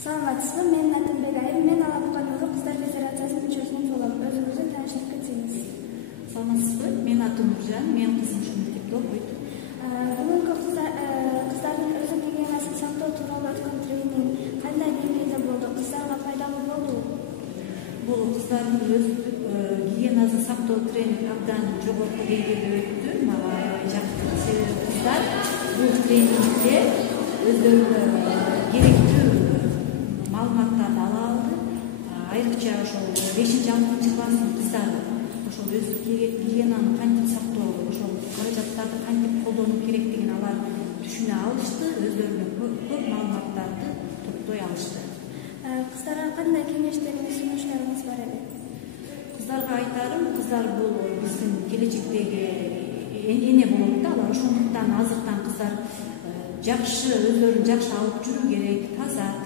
Саламатсызбы, менин атым Бегайым, мен Алапкан Нуру Кыздар Федерациясынын мүчөсүнөн болом. Өзүңүздү таанышып кетсеңиз. Саламатсызбы, мен атым Нуржан, мен кызым ушул мектепте окуйт. Бүгүнкү кыздардын өзүн гигиенасын сактоо тууралуу өткөн тренинг кандай деңгээлде болду? Кыздарга пайдалуу болдубу? Бул кыздардын өз гигиенасын сактоо тренинг абдан жогорку деңгээлде өттү. Мага аябай жакты. Себеби кыздар бул тренингде өздөрүнө керектүү маалыматтарды ала алды. Айрыкча ошол 5-6 класстын кыздары ошол өз гигиенаны кантип сактоо, ошол каражаттарды кантип колдонуу керектигин алар түшүнө алышты, өздөрүнө көп маалыматтарды топтой алышты. Кыздарга кандай кеңештериңиз, сунуштарыңыз бар эле? Кыздарга айтарым, кыздар бул биздин келечектеги эне болот да, алар ошондуктан азыртан кыздар жакшы, өздөрүн жакшы алып жүрүү керек, таза